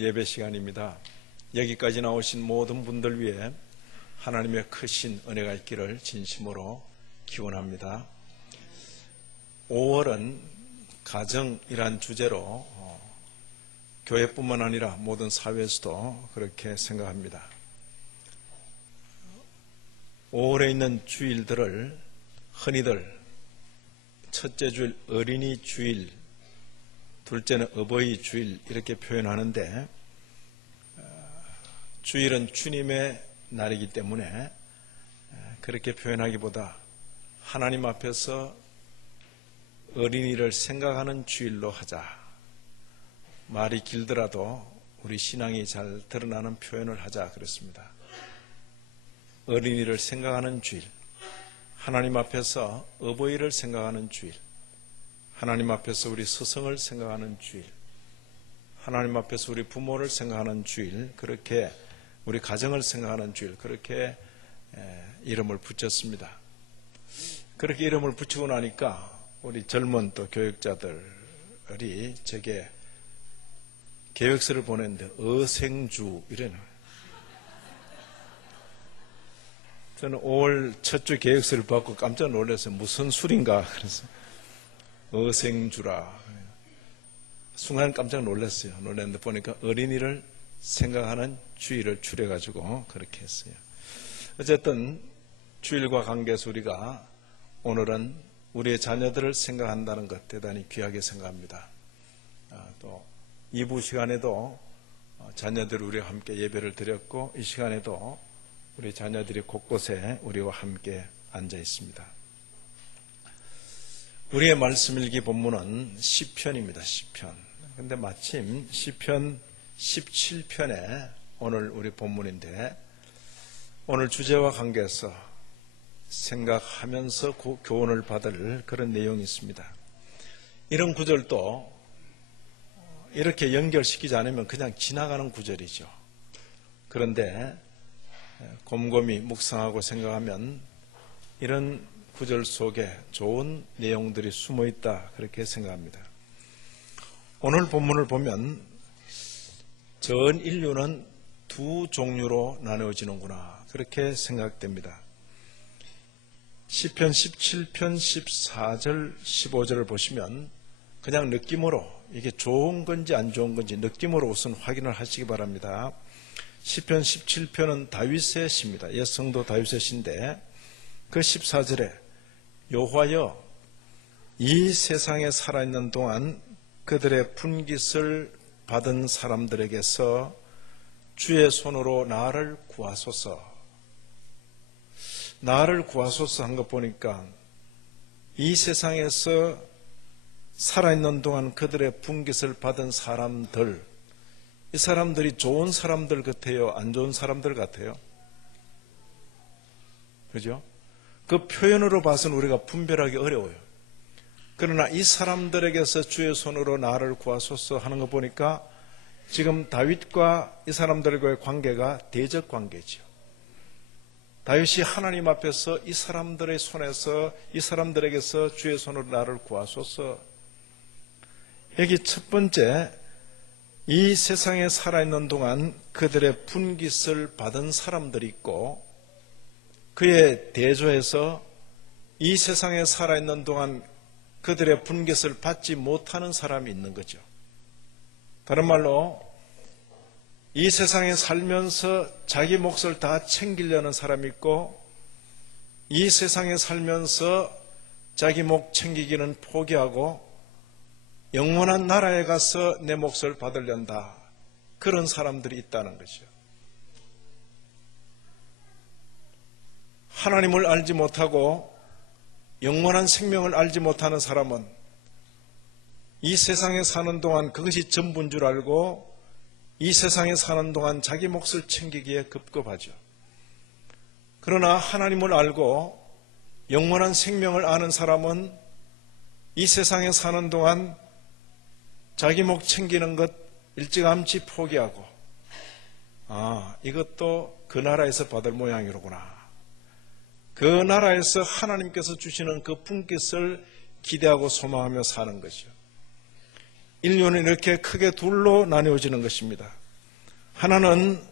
예배 시간입니다. 여기까지 나오신 모든 분들 위해 하나님의 크신 은혜가 있기를 진심으로 기원합니다. 5월은 가정이란 주제로 교회뿐만 아니라 모든 사회에서도 그렇게 생각합니다. 5월에 있는 주일들을 흔히들 첫째 주일 어린이 주일, 둘째는 어버이 주일 이렇게 표현하는데, 주일은 주님의 날이기 때문에 그렇게 표현하기보다 하나님 앞에서 어린이를 생각하는 주일로 하자. 말이 길더라도 우리 신앙이 잘 드러나는 표현을 하자 그랬습니다. 어린이를 생각하는 주일, 하나님 앞에서 어버이를 생각하는 주일, 하나님 앞에서 우리 스승을 생각하는 주일, 하나님 앞에서 우리 부모를 생각하는 주일, 그렇게 우리 가정을 생각하는 주일, 그렇게 이름을 붙였습니다. 그렇게 이름을 붙이고 나니까 우리 젊은 또 교육자들이 제게 계획서를 보냈는데 어생주 이래요. 저는 5월 첫 주 계획서를 받고 깜짝 놀라서 무슨 술인가 그래서 어생주라. 순간 깜짝 놀랐어요. 놀랐는데 보니까 어린이를 생각하는 주일을 추려가지고 그렇게 했어요. 어쨌든 주일과 관계해서 우리가 오늘은 우리의 자녀들을 생각한다는 것 대단히 귀하게 생각합니다. 또 2부 시간에도 자녀들 우리와 함께 예배를 드렸고, 이 시간에도 우리 자녀들이 곳곳에 우리와 함께 앉아 있습니다. 우리의 말씀 일기 본문은 시편입니다. 시편. 근데 마침 시편 17편에 오늘 우리 본문인데, 오늘 주제와 관계해서 생각하면서 교훈을 받을 그런 내용이 있습니다. 이런 구절도 이렇게 연결시키지 않으면 그냥 지나가는 구절이죠. 그런데 곰곰이 묵상하고 생각하면 이런 구절 속에 좋은 내용들이 숨어 있다, 그렇게 생각합니다. 오늘 본문을 보면 전 인류는 두 종류로 나누어지는구나, 그렇게 생각됩니다. 시편 17편 14절 15절을 보시면 그냥 느낌으로 이게 좋은 건지 안 좋은 건지 느낌으로 우선 확인을 하시기 바랍니다. 시편 17편은 다윗의 시입니다. 옛 성도 다윗의 시인데, 그 14절에 여호와여, 이 세상에 살아있는 동안 그들의 분깃을 받은 사람들에게서 주의 손으로 나를 구하소서. 나를 구하소서 한 것 보니까 이 세상에서 살아있는 동안 그들의 분깃을 받은 사람들, 이 사람들이 좋은 사람들 같아요? 안 좋은 사람들 같아요? 그죠? 그 표현으로 봐서는 우리가 분별하기 어려워요. 그러나 이 사람들에게서 주의 손으로 나를 구하소서 하는 거 보니까 지금 다윗과 이 사람들과의 관계가 대적 관계죠. 다윗이 하나님 앞에서 이 사람들의 손에서, 이 사람들에게서 주의 손으로 나를 구하소서. 여기 첫 번째, 이 세상에 살아있는 동안 그들의 분깃을 받은 사람들이 있고, 그의 대조해서 이 세상에 살아있는 동안 그들의 분깃을 받지 못하는 사람이 있는 거죠. 다른 말로 이 세상에 살면서 자기 몫을 다 챙기려는 사람이 있고, 이 세상에 살면서 자기 몫 챙기기는 포기하고 영원한 나라에 가서 내 몫을 받으련다, 그런 사람들이 있다는 거죠. 하나님을 알지 못하고 영원한 생명을 알지 못하는 사람은 이 세상에 사는 동안 그것이 전부인 줄 알고 이 세상에 사는 동안 자기 몫을 챙기기에 급급하죠. 그러나 하나님을 알고 영원한 생명을 아는 사람은 이 세상에 사는 동안 자기 몫 챙기는 것 일찌감치 포기하고, 이것도 그 나라에서 받을 모양이로구나, 그 나라에서 하나님께서 주시는 그 분깃을 기대하고 소망하며 사는 것이요. 인류는 이렇게 크게 둘로 나뉘어지는 것입니다. 하나는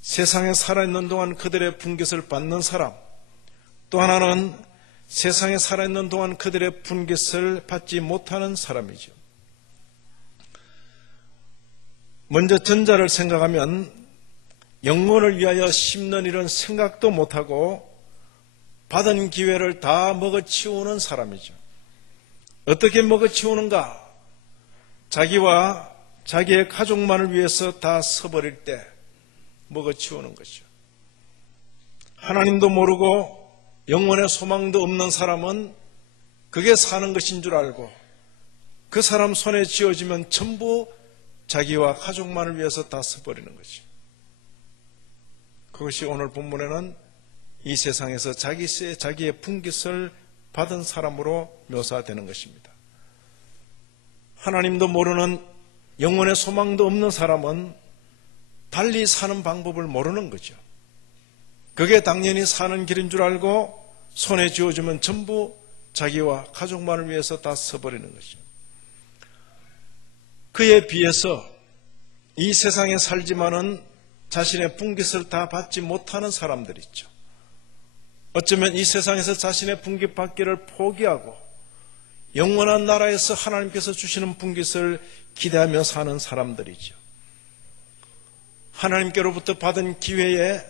세상에 살아있는 동안 그들의 분깃을 받는 사람, 또 하나는 세상에 살아있는 동안 그들의 분깃을 받지 못하는 사람이죠. 먼저 전자를 생각하면 영혼을 위하여 심는 일은 생각도 못하고 받은 기회를 다 먹어치우는 사람이죠. 어떻게 먹어치우는가? 자기와 자기의 가족만을 위해서 다 서버릴 때 먹어치우는 것이죠. 하나님도 모르고 영혼의 소망도 없는 사람은 그게 사는 것인 줄 알고 그 사람 손에 쥐어지면 전부 자기와 가족만을 위해서 다 써버리는 거죠. 그것이 오늘 본문에는 이 세상에서 자기의 분깃을 받은 사람으로 묘사되는 것입니다. 하나님도 모르는 영혼의 소망도 없는 사람은 달리 사는 방법을 모르는 거죠. 그게 당연히 사는 길인 줄 알고 손에 쥐어주면 전부 자기와 가족만을 위해서 다 써버리는 거죠. 그에 비해서 이 세상에 살지만은 자신의 분깃을 다 받지 못하는 사람들이 있죠. 어쩌면 이 세상에서 자신의 분깃 받기를 포기하고 영원한 나라에서 하나님께서 주시는 분깃을 기대하며 사는 사람들이죠. 하나님께로부터 받은 기회에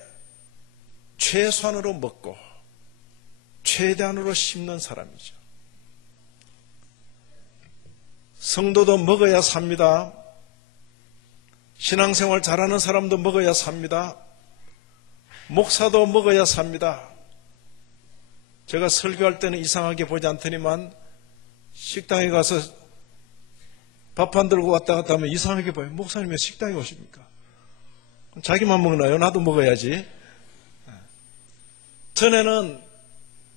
최소한으로 먹고 최대한으로 심는 사람이죠. 성도도 먹어야 삽니다. 신앙생활 잘하는 사람도 먹어야 삽니다. 목사도 먹어야 삽니다. 제가 설교할 때는 이상하게 보지 않더니만 식당에 가서 밥 안 들고 왔다 갔다 하면 이상하게 봐요. 목사님 왜 식당에 오십니까? 자기만 먹나요? 나도 먹어야지. 전에는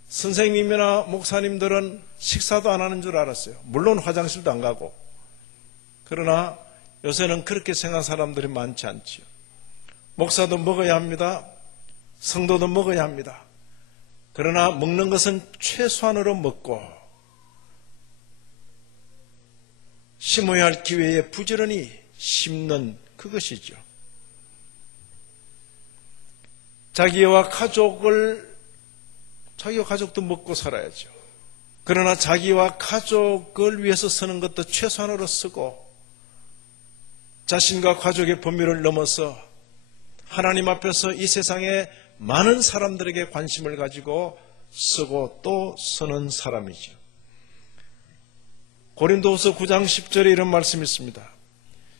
선생님이나 목사님들은 식사도 안 하는 줄 알았어요. 물론 화장실도 안 가고. 그러나 요새는 그렇게 생각하는 사람들이 많지 않지요. 목사도 먹어야 합니다. 성도도 먹어야 합니다. 그러나 먹는 것은 최소한으로 먹고 심어야 할 기회에 부지런히 심는 그것이죠. 자기와 가족도 먹고 살아야죠. 그러나 자기와 가족을 위해서 쓰는 것도 최소한으로 쓰고 자신과 가족의 범위를 넘어서 하나님 앞에서 이 세상에 많은 사람들에게 관심을 가지고 쓰고 또 쓰는 사람이죠. 고린도후서 9장 10절에 이런 말씀이 있습니다.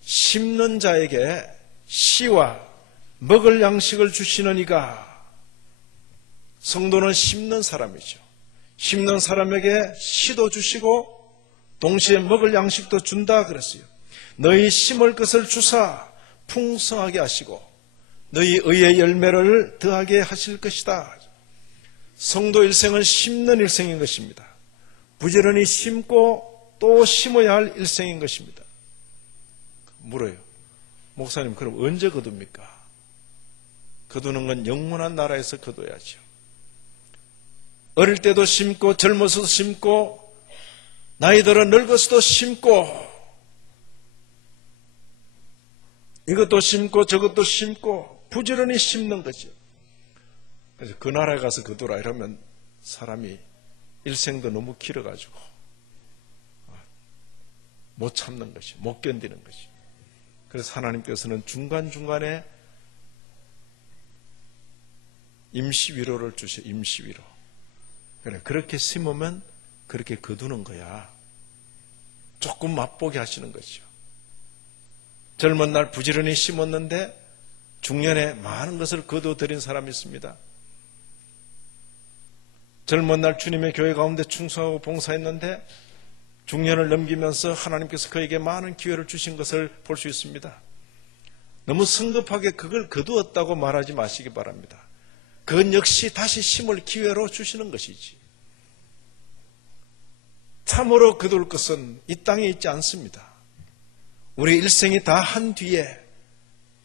심는 자에게 씨와 먹을 양식을 주시는 이가, 성도는 심는 사람이죠. 심는 사람에게 씨도 주시고 동시에 먹을 양식도 준다 그랬어요. 너희 심을 것을 주사 풍성하게 하시고 너희 의의 열매를 더하게 하실 것이다. 성도 일생은 심는 일생인 것입니다. 부지런히 심고 또 심어야 할 일생인 것입니다. 물어요. 목사님, 그럼 언제 거둡니까? 거두는 건 영원한 나라에서 거둬야죠. 어릴 때도 심고 젊어서도 심고 나이 들어 늙어서도 심고 이것도 심고 저것도 심고 부지런히 심는 거죠. 그래서 그 나라에 가서 거두라 이러면 사람이 일생도 너무 길어가지고 못 참는 것이, 못 견디는 것이. 그래서 하나님께서는 중간중간에 임시위로를 주셔. 임시위로. 그래, 그렇게 심으면 그렇게 거두는 거야. 조금 맛보게 하시는 거죠. 젊은 날 부지런히 심었는데 중년에 많은 것을 거두어들인 사람이 있습니다. 젊은 날 주님의 교회 가운데 충성하고 봉사했는데 중년을 넘기면서 하나님께서 그에게 많은 기회를 주신 것을 볼 수 있습니다. 너무 성급하게 그걸 거두었다고 말하지 마시기 바랍니다. 그건 역시 다시 심을 기회로 주시는 것이지. 참으로 거둘 것은 이 땅에 있지 않습니다. 우리 일생이 다 한 뒤에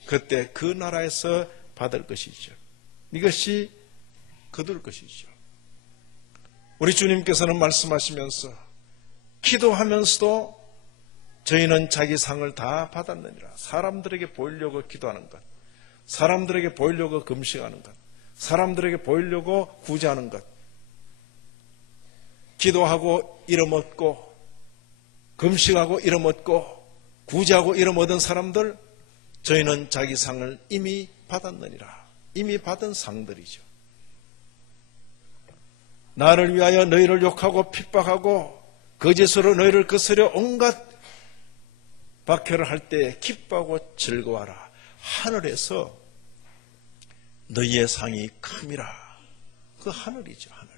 그때 그 나라에서 받을 것이죠. 이것이 거둘 것이죠. 우리 주님께서는 말씀하시면서 기도하면서도 저희는 자기 상을 다 받았느니라. 사람들에게 보이려고 기도하는 것. 사람들에게 보이려고 금식하는 것, 사람들에게 보이려고 구제하는 것, 기도하고 이름 얻고 금식하고 이름 얻고 구제하고 이름 얻은 사람들, 저희는 자기 상을 이미 받았느니라. 이미 받은 상들이죠. 나를 위하여 너희를 욕하고 핍박하고 거짓으로 너희를 거스려 온갖 박해를 할 때 기뻐하고 즐거워하라. 하늘에서 너희의 상이 큼이라. 그 하늘이죠, 하늘.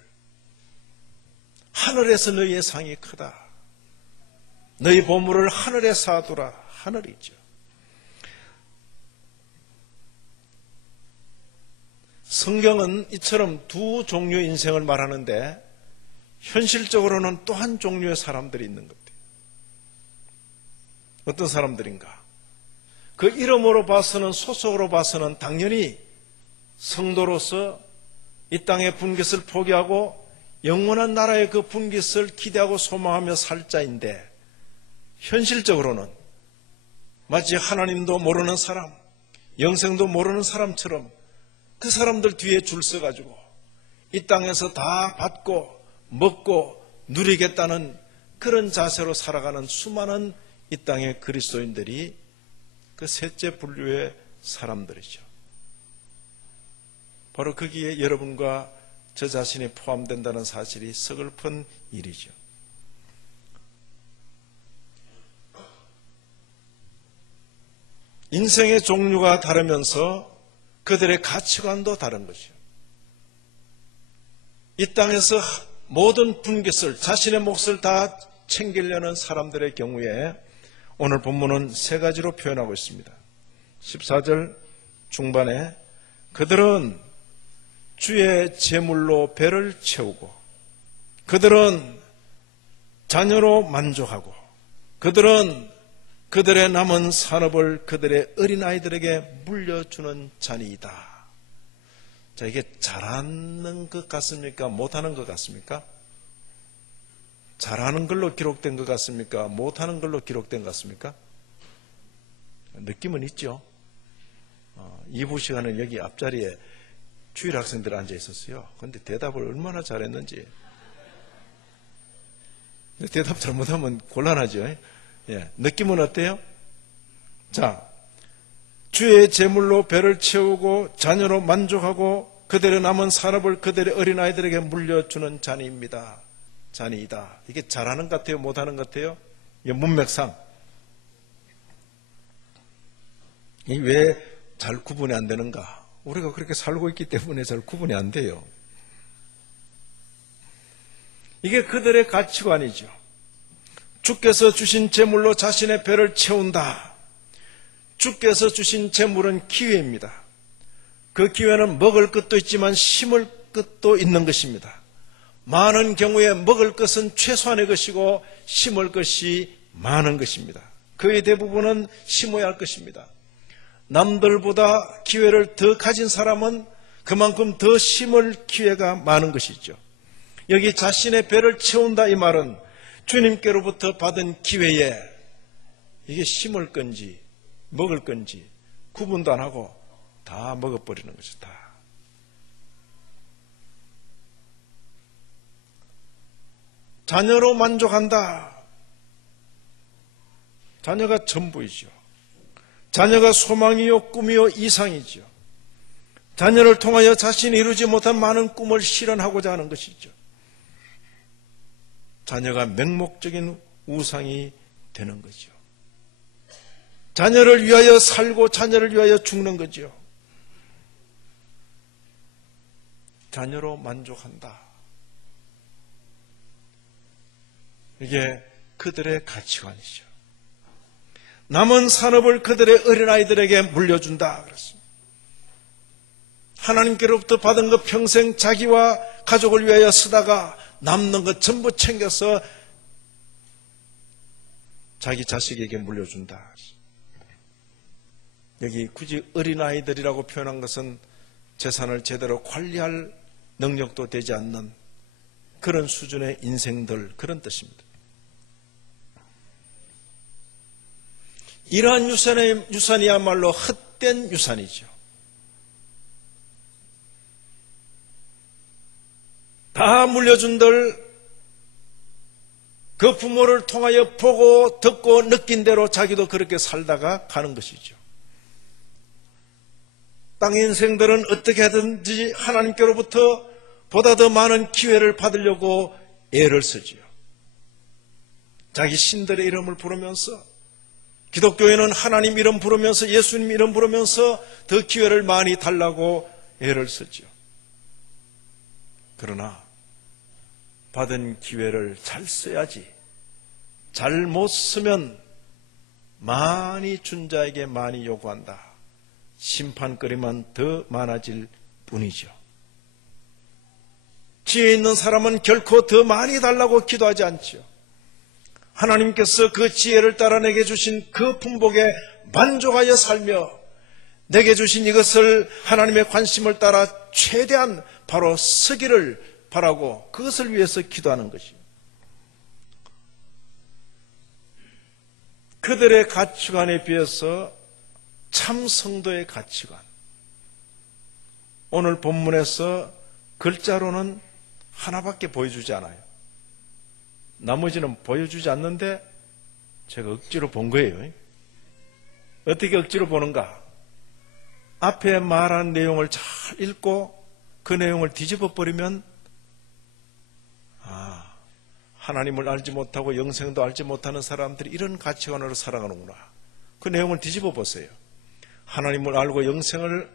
하늘에서 너희의 상이 크다. 너희 보물을 하늘에 쌓아두라. 하늘이죠. 성경은 이처럼 두 종류의 인생을 말하는데 현실적으로는 또 한 종류의 사람들이 있는 것 같아요. 어떤 사람들인가? 그 이름으로 봐서는, 소속으로 봐서는 당연히 성도로서 이 땅의 분깃을 포기하고 영원한 나라의 그 분깃을 기대하고 소망하며 살 자인데, 현실적으로는 마치 하나님도 모르는 사람, 영생도 모르는 사람처럼 그 사람들 뒤에 줄 서가지고 이 땅에서 다 받고 먹고 누리겠다는 그런 자세로 살아가는 수많은 이 땅의 그리스도인들이 그 셋째 분류의 사람들이죠. 바로 거기에 여러분과 저 자신이 포함된다는 사실이 서글픈 일이죠. 인생의 종류가 다르면서 그들의 가치관도 다른 것이요. 이 땅에서 모든 분깃을, 자신의 몫을 다 챙기려는 사람들의 경우에 오늘 본문은 세 가지로 표현하고 있습니다. 14절 중반에 그들은 주의 재물로 배를 채우고, 그들은 자녀로 만족하고, 그들은 그들의 남은 산업을 그들의 어린아이들에게 물려주는 자니이다. 자, 이게 잘하는 것 같습니까? 못하는 것 같습니까? 잘하는 걸로 기록된 것 같습니까? 못하는 걸로 기록된 것 같습니까? 느낌은 있죠. 2부 시간은 여기 앞자리에 주일 학생들 앉아 있었어요. 그런데 대답을 얼마나 잘했는지. 대답 잘못하면 곤란하죠. 예, 느낌은 어때요? 자, 주의 재물로 배를 채우고 자녀로 만족하고 그들의 남은 산업을 그들의 어린아이들에게 물려주는 자니입니다. 자니이다. 이게 잘하는 것 같아요? 못하는 것 같아요? 이게 문맥상. 이게 왜 잘 구분이 안 되는가? 우리가 그렇게 살고 있기 때문에 잘 구분이 안 돼요. 이게 그들의 가치관이죠. 주께서 주신 재물로 자신의 배를 채운다. 주께서 주신 재물은 기회입니다. 그 기회는 먹을 것도 있지만 심을 것도 있는 것입니다. 많은 경우에 먹을 것은 최소한의 것이고 심을 것이 많은 것입니다. 거의 대부분은 심어야 할 것입니다. 남들보다 기회를 더 가진 사람은 그만큼 더 심을 기회가 많은 것이죠. 여기 자신의 배를 채운다 이 말은 주님께로부터 받은 기회에 이게 심을 건지 먹을 건지 구분도 안 하고 다 먹어버리는 것이죠. 다. 자녀로 만족한다. 자녀가 전부이죠. 자녀가 소망이요 꿈이요 이상이죠. 자녀를 통하여 자신이 이루지 못한 많은 꿈을 실현하고자 하는 것이죠. 자녀가 맹목적인 우상이 되는 거죠. 자녀를 위하여 살고 자녀를 위하여 죽는 거죠. 자녀로 만족한다. 이게 그들의 가치관이죠. 남은 산업을 그들의 어린아이들에게 물려준다 그랬습니다. 하나님께로부터 받은 것 평생 자기와 가족을 위하여 쓰다가 남는 것 전부 챙겨서 자기 자식에게 물려준다. 여기 굳이 어린아이들이라고 표현한 것은 재산을 제대로 관리할 능력도 되지 않는 그런 수준의 인생들, 그런 뜻입니다. 이러한 유산이야말로 헛된 유산이죠. 다 물려준들 그 부모를 통하여 보고 듣고 느낀 대로 자기도 그렇게 살다가 가는 것이죠. 땅의 인생들은 어떻게 하든지 하나님께로부터 보다 더 많은 기회를 받으려고 애를 쓰지요. 자기 신들의 이름을 부르면서, 기독교인은 하나님 이름 부르면서, 예수님 이름 부르면서 더 기회를 많이 달라고 애를 쓰지요. 그러나 받은 기회를 잘 써야지, 잘못 쓰면 많이 준 자에게 많이 요구한다. 심판거리만 더 많아질 뿐이죠. 지혜 있는 사람은 결코 더 많이 달라고 기도하지 않지요. 하나님께서 그 지혜를 따라 내게 주신 그 풍복에 만족하여 살며 내게 주신 이것을 하나님의 관심을 따라 최대한 바로 쓰기를 바라고 그것을 위해서 기도하는 것이요. 그들의 가치관에 비해서 참 성도의 가치관, 오늘 본문에서 글자로는 하나밖에 보여주지 않아요. 나머지는 보여주지 않는데 제가 억지로 본 거예요. 어떻게 억지로 보는가? 앞에 말한 내용을 잘 읽고 그 내용을 뒤집어 버리면 하나님을 알지 못하고 영생도 알지 못하는 사람들이 이런 가치관으로 살아가는구나. 그 내용을 뒤집어 보세요. 하나님을 알고 영생을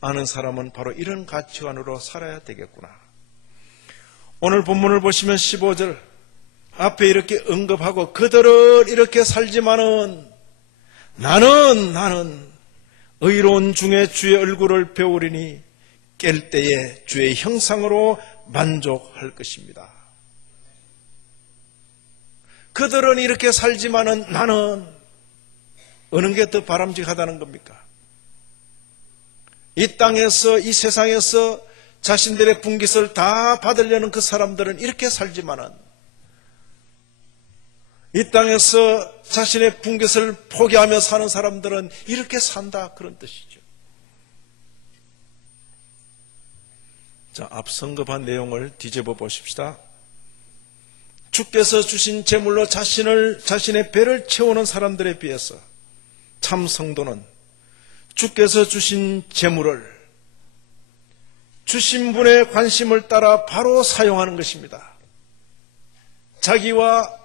아는 사람은 바로 이런 가치관으로 살아야 되겠구나. 오늘 본문을 보시면 15절 앞에 이렇게 언급하고 그들은 이렇게 살지만은 나는 의로운 중에 주의 얼굴을 배우리니 깰 때에 주의 형상으로 만족할 것입니다. 그들은 이렇게 살지만은 나는 어느 게 더 바람직하다는 겁니까? 이 땅에서 이 세상에서 자신들의 분깃을 다 받으려는 그 사람들은 이렇게 살지만은 이 땅에서 자신의 분깃을 포기하며 사는 사람들은 이렇게 산다, 그런 뜻이죠. 자, 앞선급한 내용을 뒤집어 보십시다. 주께서 주신 재물로 자신의 배를 채우는 사람들에 비해서 참 성도는 주께서 주신 재물을 주신 분의 관심을 따라 바로 사용하는 것입니다. 자기와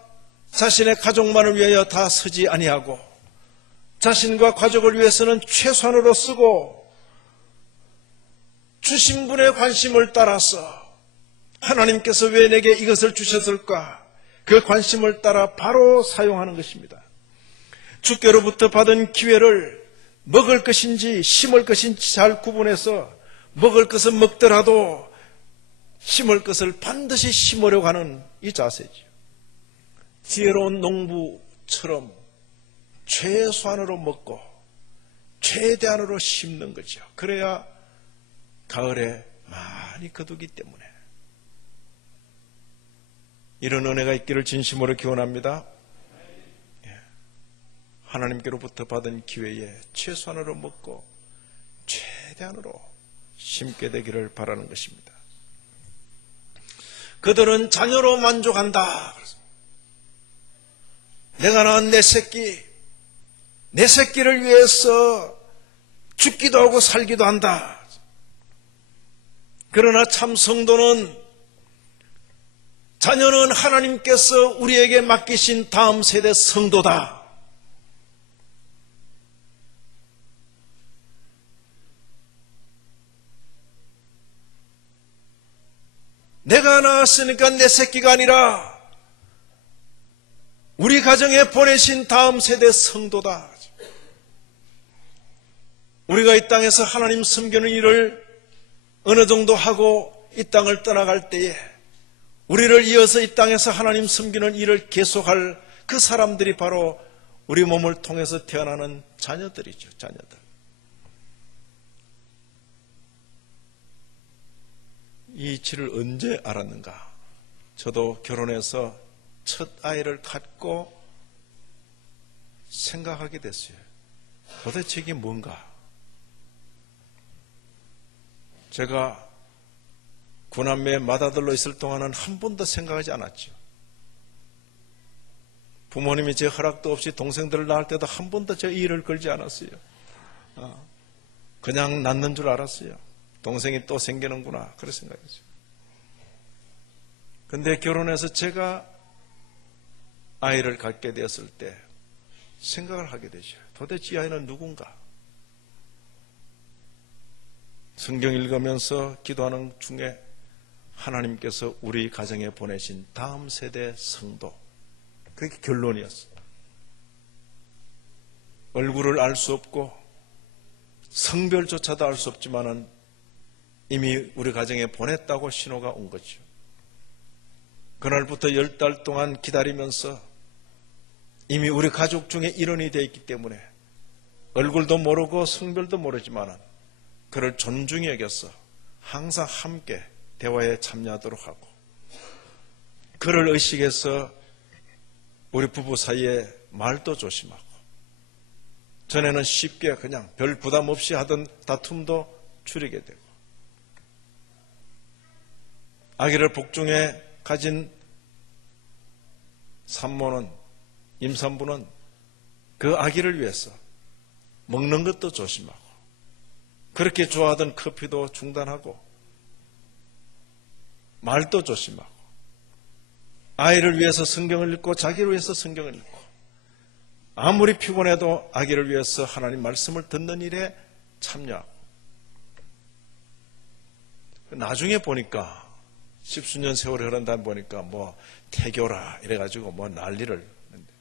자신의 가족만을 위하여 다 쓰지 아니하고 자신과 가족을 위해서는 최소한으로 쓰고 주신 분의 관심을 따라서 하나님께서 왜 내게 이것을 주셨을까? 그 관심을 따라 바로 사용하는 것입니다. 주께로부터 받은 기회를 먹을 것인지 심을 것인지 잘 구분해서 먹을 것은 먹더라도 심을 것을 반드시 심으려고 하는 이 자세죠. 지혜로운 농부처럼 최소한으로 먹고 최대한으로 심는 거죠. 그래야 가을에 많이 거두기 때문에. 이런 은혜가 있기를 진심으로 기원합니다. 하나님께로부터 받은 기회에 최소한으로 먹고 최대한으로 심게 되기를 바라는 것입니다. 그들은 자녀로 만족한다. 내가 낳은 내 새끼를 위해서 죽기도 하고 살기도 한다. 그러나 참 성도는 자녀는 하나님께서 우리에게 맡기신 다음 세대 성도다. 내가 낳았으니까 내 새끼가 아니라 우리 가정에 보내신 다음 세대 성도다. 우리가 이 땅에서 하나님 섬기는 일을 어느 정도 하고 이 땅을 떠나갈 때에 우리를 이어서 이 땅에서 하나님 섬기는 일을 계속할 그 사람들이 바로 우리 몸을 통해서 태어나는 자녀들이죠. 자녀들. 이 이치를 언제 알았는가? 저도 결혼해서 첫 아이를 갖고 생각하게 됐어요. 도대체 이게 뭔가? 제가 구남매 맏아들로 있을 동안은 한 번도 생각하지 않았죠. 부모님이 제 허락도 없이 동생들을 낳을 때도 한 번도 저 일을 걸지 않았어요. 그냥 낳는 줄 알았어요. 동생이 또 생기는구나 그런 생각이죠. 근데 결혼해서 제가 아이를 갖게 되었을 때 생각을 하게 되죠. 도대체 이 아이는 누군가? 성경 읽으면서 기도하는 중에 하나님께서 우리 가정에 보내신 다음 세대 성도, 그게 결론이었어요. 얼굴을 알 수 없고 성별조차도 알 수 없지만은 이미 우리 가정에 보냈다고 신호가 온 거죠. 그날부터 10달 동안 기다리면서 이미 우리 가족 중에 일원이 되어 있기 때문에 얼굴도 모르고 성별도 모르지만은 그를 존중히 여겨서 항상 함께 대화에 참여하도록 하고, 그를 의식해서 우리 부부 사이에 말도 조심하고, 전에는 쉽게 그냥 별 부담 없이 하던 다툼도 줄이게 되고, 아기를 복중에 가진 산모는, 임산부는 그 아기를 위해서 먹는 것도 조심하고, 그렇게 좋아하던 커피도 중단하고, 말도 조심하고, 아이를 위해서 성경을 읽고 자기를 위해서 성경을 읽고, 아무리 피곤해도 아기를 위해서 하나님 말씀을 듣는 일에 참여하고, 나중에 보니까 십수년 세월이 흐른다 보니까 뭐 태교라 이래가지고 뭐 난리를 했는데,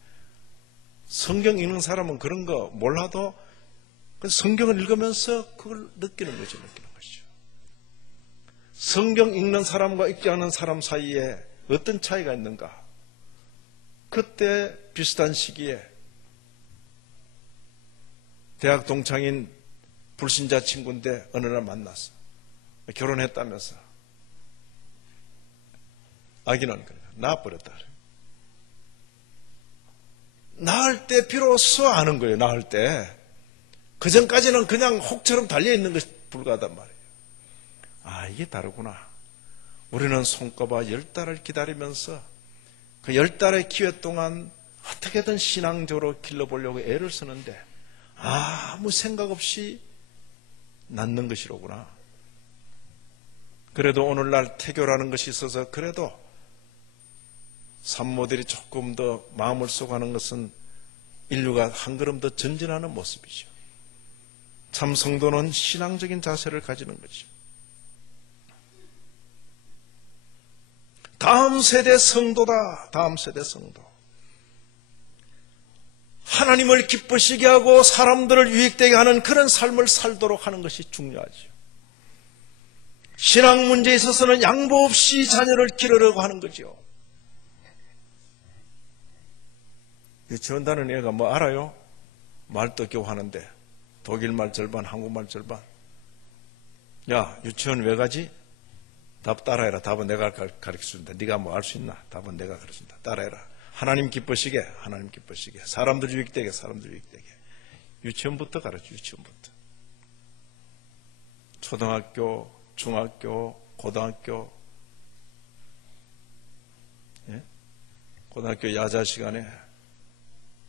성경 읽는 사람은 그런 거 몰라도 성경을 읽으면서 그걸 느끼는 거죠. 성경 읽는 사람과 읽지 않는 사람 사이에 어떤 차이가 있는가? 그때 비슷한 시기에 대학 동창인 불신자 친구인데 어느 날 만났어. 결혼했다면서. 아기는 낳아버렸다. 낳을 때 비로소 아는 거예요. 낳을 때. 그 전까지는 그냥 혹처럼 달려있는 것이 불가하단 말이에요. 아, 이게 다르구나. 우리는 손꼽아 10달을 기다리면서 그 10달의 기회 동안 어떻게든 신앙적으로 길러보려고 애를 쓰는데 아무 생각 없이 낳는 것이로구나. 그래도 오늘날 태교라는 것이 있어서 그래도 산모들이 조금 더 마음을 쏘가는 것은 인류가 한 걸음 더 전진하는 모습이죠. 참 성도는 신앙적인 자세를 가지는 거죠. 다음 세대 성도다. 다음 세대 성도. 하나님을 기쁘시게 하고 사람들을 유익되게 하는 그런 삶을 살도록 하는 것이 중요하죠. 신앙 문제에 있어서는 양보 없이 자녀를 기르려고 하는 거죠. 지원다는 애가 뭐 알아요? 말도 겨우 하는데 독일말 절반, 한국말 절반. 야, 유치원 왜 가지? 답 따라해라. 답은 내가 가르쳐준다. 네가 뭐 알 수 있나? 답은 내가 가르쳐준다. 따라해라. 하나님 기쁘시게, 하나님 기쁘시게. 사람들 유익되게, 사람들 유익되게. 유치원부터 가르쳐, 유치원부터. 초등학교, 중학교, 고등학교. 예? 고등학교 야자 시간에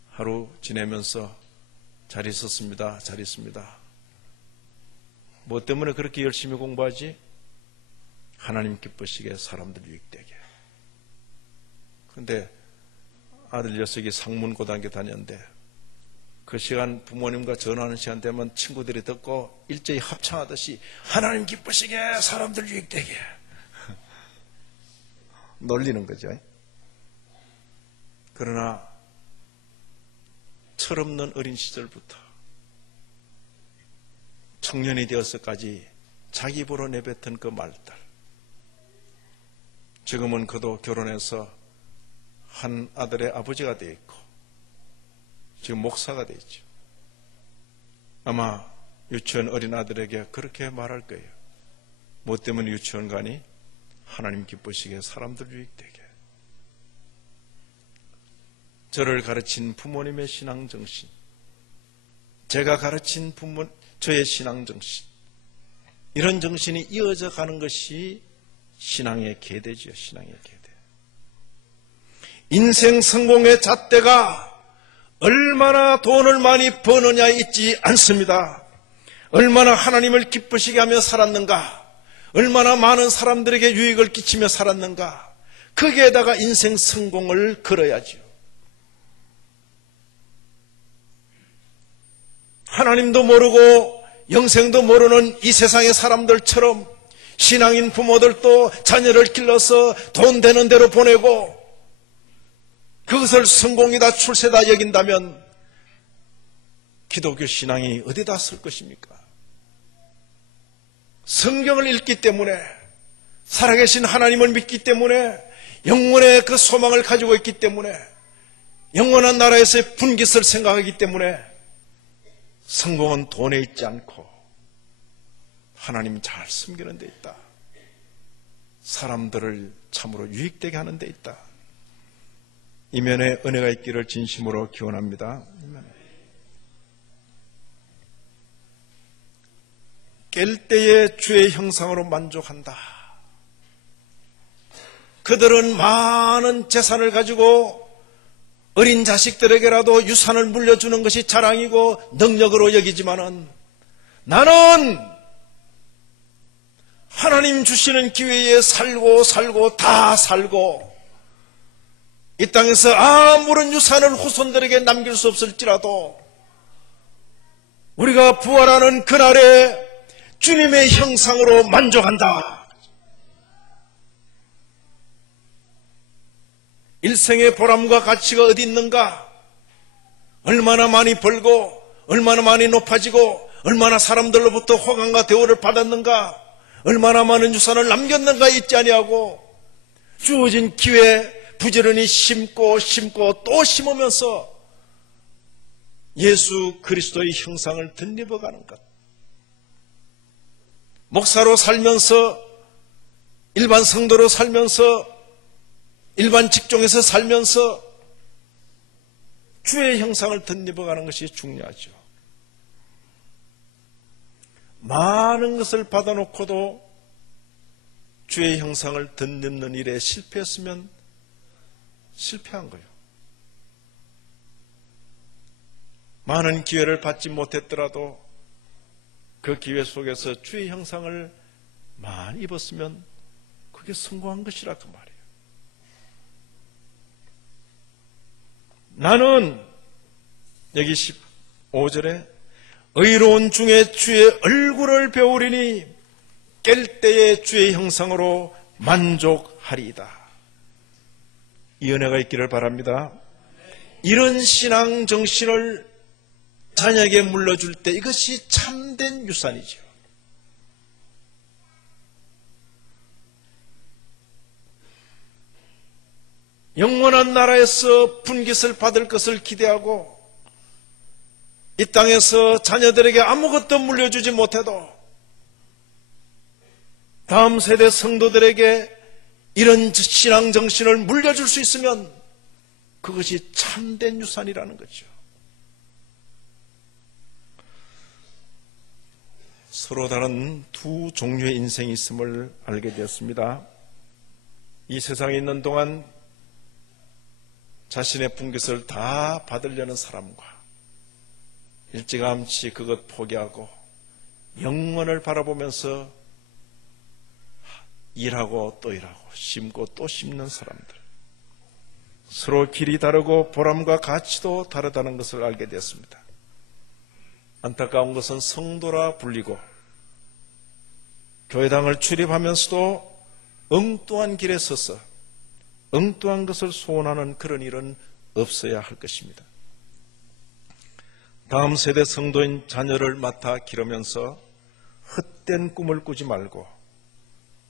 하루 지내면서 잘 있었습니다. 잘 있습니다. 뭐 때문에 그렇게 열심히 공부하지? 하나님 기쁘시게, 사람들 유익되게. 그런데 아들 녀석이 상문고등학교 다녔는데 그 시간 부모님과 전화하는 시간 되면 친구들이 듣고 일제히 합창하듯이 하나님 기쁘시게, 사람들 유익되게 놀리는 거죠. 그러나 철없는 어린 시절부터 청년이 되어서까지 자기 입으로 내뱉은 그 말들, 지금은 그도 결혼해서 한 아들의 아버지가 되어 있고 지금 목사가 되어 있죠. 아마 유치원 어린 아들에게 그렇게 말할 거예요. 뭐 때문에 유치원 가니? 하나님 기쁘시게, 사람들 유익되게. 저를 가르친 부모님의 신앙정신, 제가 가르친 저의 신앙정신, 이런 정신이 이어져 가는 것이 신앙의 계대지요. 신앙의 계대. 인생 성공의 잣대가 얼마나 돈을 많이 버느냐에 있지 않습니다. 얼마나 하나님을 기쁘시게 하며 살았는가, 얼마나 많은 사람들에게 유익을 끼치며 살았는가, 거기에다가 인생 성공을 걸어야죠. 하나님도 모르고 영생도 모르는 이 세상의 사람들처럼 신앙인 부모들도 자녀를 길러서 돈 되는 대로 보내고 그것을 성공이다 출세다 여긴다면 기독교 신앙이 어디다 쓸 것입니까? 성경을 읽기 때문에, 살아계신 하나님을 믿기 때문에, 영원의 그 소망을 가지고 있기 때문에, 영원한 나라에서의 분깃을 생각하기 때문에 성공은 돈에 있지 않고 하나님 잘 섬기는 데 있다. 사람들을 참으로 유익되게 하는 데 있다. 이면에 은혜가 있기를 진심으로 기원합니다. 깰 때에 주의 형상으로 만족한다. 그들은 많은 재산을 가지고 어린 자식들에게라도 유산을 물려주는 것이 자랑이고 능력으로 여기지만은 나는 하나님 주시는 기회에 살고 다 살고 이 땅에서 아무런 유산을 후손들에게 남길 수 없을지라도 우리가 부활하는 그날에 주님의 형상으로 만족한다. 일생의 보람과 가치가 어디 있는가? 얼마나 많이 벌고 얼마나 많이 높아지고 얼마나 사람들로부터 호감과 대우를 받았는가? 얼마나 많은 유산을 남겼는가 있지 아니하고 주어진 기회에 부지런히 심고 또 심으면서 예수 그리스도의 형상을 덧입어가는 것. 목사로 살면서, 일반 성도로 살면서, 일반 직종에서 살면서 주의 형상을 덧입어가는 것이 중요하죠. 많은 것을 받아놓고도 주의 형상을 덧입는 일에 실패했으면 실패한 거예요. 많은 기회를 받지 못했더라도 그 기회 속에서 주의 형상을 많이 입었으면 그게 성공한 것이라 그 말이에요. 나는 여기 15절에 의로운 중에 주의 얼굴을 배우리니 깰 때에 주의 형상으로 만족하리이다. 이 은혜가 있기를 바랍니다. 이런 신앙 정신을 자녀에게 물려줄 때 이것이 참된 유산이죠. 영원한 나라에서 분깃을 받을 것을 기대하고 이 땅에서 자녀들에게 아무것도 물려주지 못해도 다음 세대 성도들에게 이런 신앙 정신을 물려줄 수 있으면 그것이 참된 유산이라는 거죠. 서로 다른 두 종류의 인생이 있음을 알게 되었습니다. 이 세상에 있는 동안 자신의 분깃을 다 받으려는 사람과 일찌감치 그것 포기하고 영원을 바라보면서 일하고 또 일하고 심고 또 심는 사람들, 서로 길이 다르고 보람과 가치도 다르다는 것을 알게 되었습니다. 안타까운 것은 성도라 불리고 교회당을 출입하면서도 엉뚱한 길에 서서 엉뚱한 것을 소원하는 그런 일은 없어야 할 것입니다. 다음 세대 성도인 자녀를 맡아 기르면서 헛된 꿈을 꾸지 말고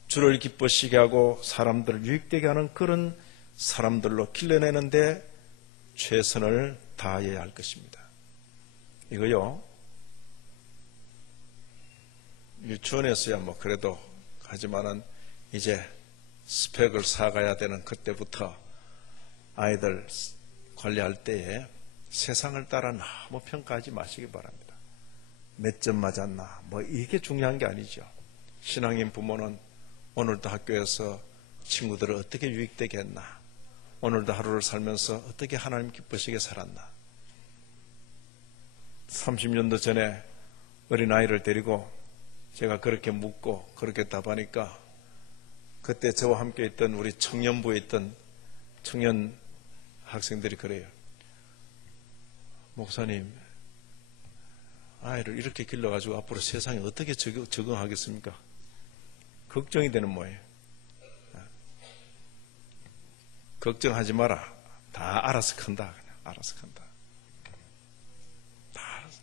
주를 기쁘시게 하고 사람들을 유익되게 하는 그런 사람들로 길러내는데 최선을 다해야 할 것입니다. 이거요, 유치원에서야 뭐 그래도 하지만은 이제 스펙을 쌓아가야 되는 그때부터 아이들 관리할 때에 세상을 따라 너무 평가하지 마시기 바랍니다. 몇 점 맞았나 뭐 이게 중요한 게 아니죠. 신앙인 부모는 오늘도 학교에서 친구들을 어떻게 유익되게 했나? 오늘도 하루를 살면서 어떻게 하나님 기쁘시게 살았나? 30년도 전에 어린아이를 데리고 제가 그렇게 묻고 그렇게 답하니까 그때 저와 함께 있던 우리 청년부에 있던 청년 학생들이 그래요. 목사님, 아이를 이렇게 길러가지고 앞으로 세상에 어떻게 적응하겠습니까? 걱정이 되는 모양이에요. 걱정하지 마라. 다 알아서 큰다. 그냥 알아서 큰다. 다 알아서.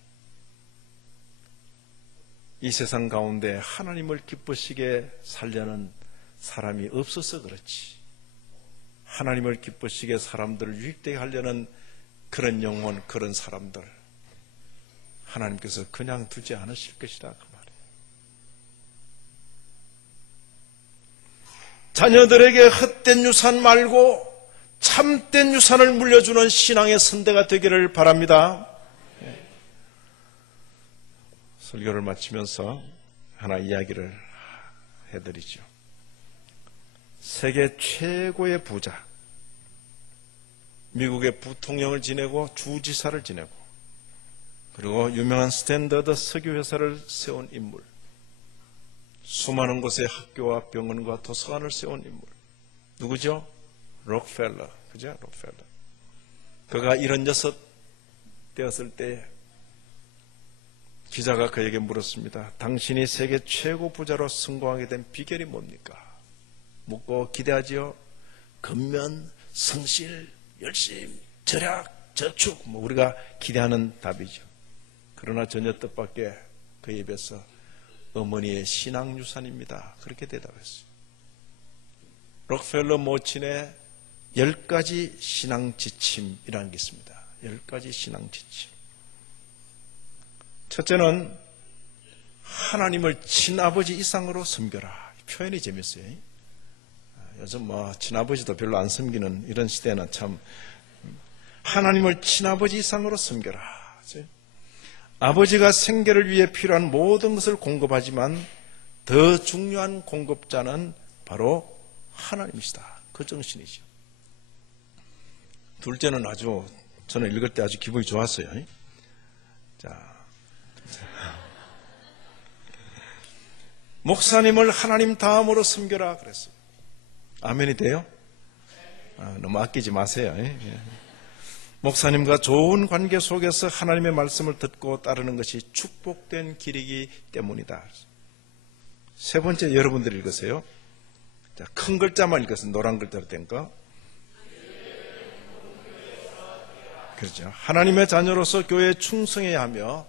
이 세상 가운데 하나님을 기쁘시게 살려는 사람이 없어서 그렇지. 하나님을 기쁘시게 사람들을 유익되게 하려는 그런 영혼, 그런 사람들 하나님께서 그냥 두지 않으실 것이다 그 말이에요. 자녀들에게 헛된 유산 말고 참된 유산을 물려주는 신앙의 선대가 되기를 바랍니다. 설교를 마치면서 하나 이야기를 해드리죠. 세계 최고의 부자, 미국의 부통령을 지내고 주지사를 지내고 그리고 유명한 스탠더드 석유회사를 세운 인물, 수많은 곳에 학교와 병원과 도서관을 세운 인물, 누구죠? 록펠러, 그죠? 록펠러. 그가 76 되었을 때 기자가 그에게 물었습니다. 당신이 세계 최고 부자로 성공하게 된 비결이 뭡니까? 묻고 기대하지요. 근면, 성실, 열심, 절약, 저축, 우리가 기대하는 답이죠. 그러나 전혀 뜻밖의 그 입에서 어머니의 신앙유산입니다. 그렇게 대답했어요. 록펠러 모친의 10가지 신앙지침이라는 게 있습니다. 10가지 신앙지침. 첫째는 하나님을 친아버지 이상으로 섬겨라. 표현이 재밌어요. 요즘 친아버지도 별로 안 섬기는 이런 시대는 참 하나님을 친아버지 이상으로 섬겨라. 아버지가 생계를 위해 필요한 모든 것을 공급하지만 더 중요한 공급자는 바로 하나님이시다. 그 정신이죠. 둘째는 저는 읽을 때 아주 기분이 좋았어요. 자, 목사님을 하나님 다음으로 섬겨라 그랬어요. 아멘이 돼요? 너무 아끼지 마세요. 목사님과 좋은 관계 속에서 하나님의 말씀을 듣고 따르는 것이 축복된 길이기 때문이다. 세 번째 여러분들이 읽으세요. 자, 큰 글자만 읽었어요. 노란 글자로 된 거. 그렇죠. 하나님의 자녀로서 교회에 충성해야 하며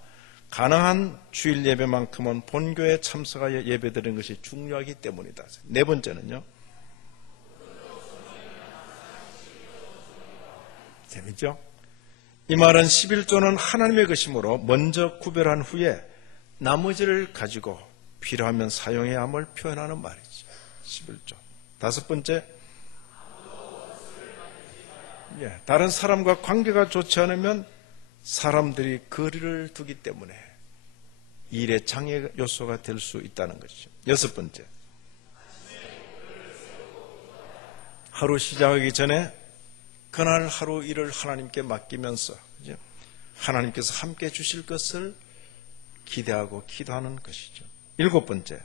가능한 주일 예배만큼은 본교회에 참석하여 예배드리는 것이 중요하기 때문이다. 네 번째는요. 재밌죠? 이 말은 11조는 하나님의 것이므로 먼저 구별한 후에 나머지를 가지고 필요하면 사용해야 함을 표현하는 말이죠. 11조. 다섯 번째, 다른 사람과 관계가 좋지 않으면 사람들이 거리를 두기 때문에 일의 장애 요소가 될 수 있다는 것이죠. 여섯 번째, 하루 시작하기 전에 그날 하루 일을 하나님께 맡기면서 하나님께서 함께 주실 것을 기대하고 기도하는 것이죠. 일곱 번째,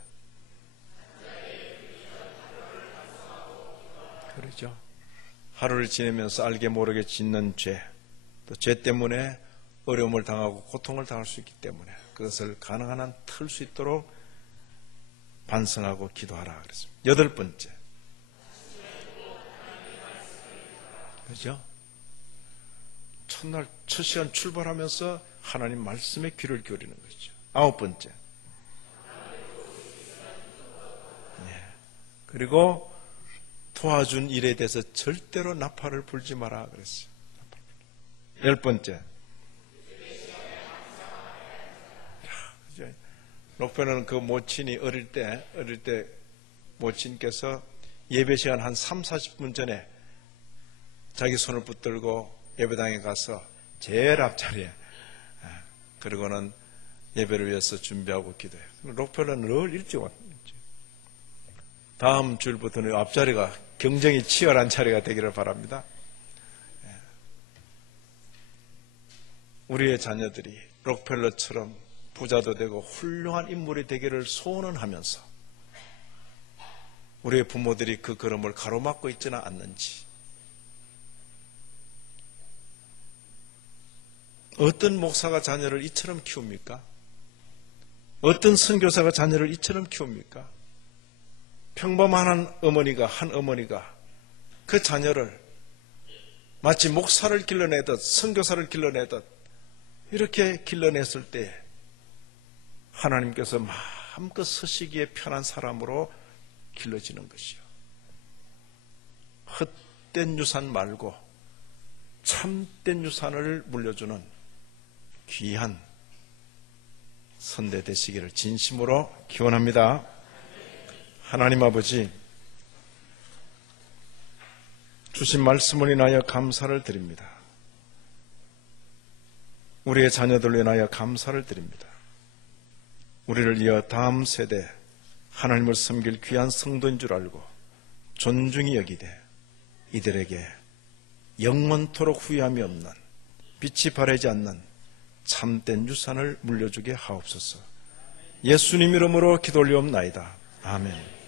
그렇죠. 하루를 지내면서 알게 모르게 짓는 죄, 또 죄 때문에 어려움을 당하고 고통을 당할 수 있기 때문에 그것을 가능한 한 틀 수 있도록 반성하고 기도하라 그랬습니다. 여덟 번째, 그렇죠? 첫날 첫 시간 출발하면서 하나님 말씀에 귀를 기울이는 것이죠. 아홉 번째, 그리고 도와준 일에 대해서 절대로 나팔을 불지 마라 그랬어요. 열 번째, 록펠러는 그 모친이 어릴 때 모친께서 예배 시간 한 3, 40분 전에 자기 손을 붙들고 예배당에 가서 제일 앞자리에, 그리고는 예배를 위해서 준비하고 기도해요. 록펠러는 늘 일찍 왔죠. 다음 주일부터는 앞자리가 경쟁이 치열한 자리가 되기를 바랍니다. 우리의 자녀들이 록펠러처럼 부자도 되고 훌륭한 인물이 되기를 소원은 하면서 우리의 부모들이 그 걸음을 가로막고 있지는 않는지, 어떤 목사가 자녀를 이처럼 키웁니까? 어떤 선교사가 자녀를 이처럼 키웁니까? 평범한 한 어머니가 그 자녀를 마치 목사를 길러내듯 선교사를 길러내듯 이렇게 길러냈을 때 하나님께서 마음껏 서시기에 편한 사람으로 길러지는 것이요. 헛된 유산 말고 참된 유산을 물려주는 귀한 선대 되시기를 진심으로 기원합니다. 하나님 아버지, 주신 말씀을 인하여 감사를 드립니다. 우리의 자녀들로 인하여 감사를 드립니다. 우리를 이어 다음 세대 하나님을 섬길 귀한 성도인 줄 알고 존중히 여기되 이들에게 영원토록 후회함이 없는, 빛이 바래지 않는 참된 유산을 물려주게 하옵소서. 예수님 이름으로 기도 올리옵나이다. 아멘.